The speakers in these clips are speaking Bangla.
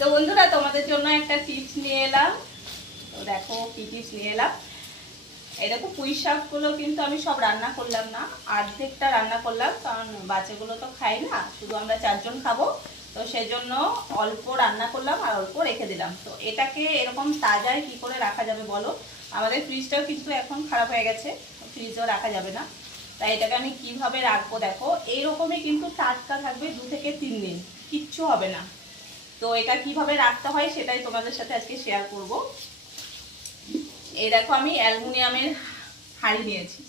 তো বন্ধুরা তোমাদের জন্য একটা টিপস নিয়ে এলাম। তো দেখো কি টিপস নিয়ে এলাম। এই দেখো পুঁই শাকগুলো কিন্তু আমি সব রান্না করলাম না, অর্ধেকটা রান্না করলাম, কারণ বাচ্চাগুলো তো খাই না, শুধু আমরা 4 জন খাবো। তো সেজন্য অল্প রান্না করলাম আর অল্প রেখে দিলাম। তো এটাকে এরকম তাজায় কি করে রাখা যাবে বলো? আমাদের ফ্রিজটাও কিন্তু এখন খারাপ হয়ে গেছে, ফ্রিজও রাখা যাবে না। তাই এটাকে আমি কিভাবে রাখবো দেখো, এইরকমই কিন্তু টাটকা থাকবে 2 থেকে 3 দিন, কিচ্ছু হবে না। তো এটা কিভাবে রাখতে হয় সেটাই তোমাদের সাথে আজকে শেয়ার করব। এই দেখো আমি অ্যালুমিনিয়ামের হাঁড়ি নিয়েছি।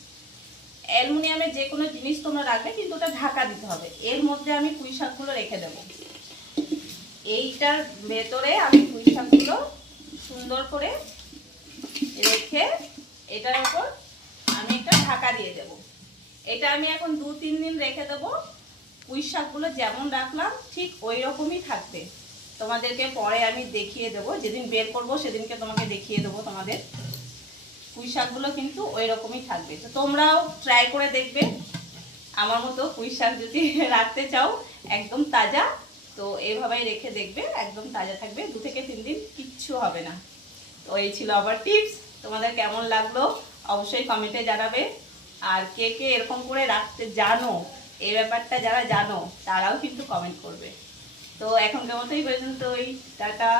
অ্যালুমিনিয়ামের যে কোনো জিনিস তোমরা রাখবে, কিন্তু ওটা ঢাকা দিতে হবে। এর মধ্যে আমি পুঁই শাকগুলো রেখে দেব। এইটার ভেতরে আমি পুঁই শাকগুলো সুন্দর করে রেখে এটার উপর আমি একটা ঢাকা দিয়ে দেব। এটা আমি এখন 2-3 দিন রেখে দেবো। পুঁই শাকগুলো যেমন রাখলাম ঠিক ওই রকমই থাকবে। তোমাদেরকে পরে আমি দেখিয়ে দেবো, যেদিন বের করবো সেদিনকে তোমাকে দেখিয়ে দেবো। তোমাদের পুঁই শাকগুলো কিন্তু ওই রকমই থাকবে। তো তোমরাও ট্রাই করে দেখবে আমার মতো পুঁই শাক যদি রাখতে চাও একদম তাজা, তো এইভাবেই রেখে দেখবে, একদম তাজা থাকবে 2 থেকে 3 দিন, কিচ্ছু হবে না। তো এই ছিল আমার টিপস। তোমাদের কেমন লাগলো অবশ্যই কমেন্টে জানাবে। আর কে কে এরকম করে রাখতে জানো, এই ব্যাপারটা যারা জানো তারাও কিন্তু কমেন্ট করবে। তো এখনকার মতোই পর্যন্তই, টাটা।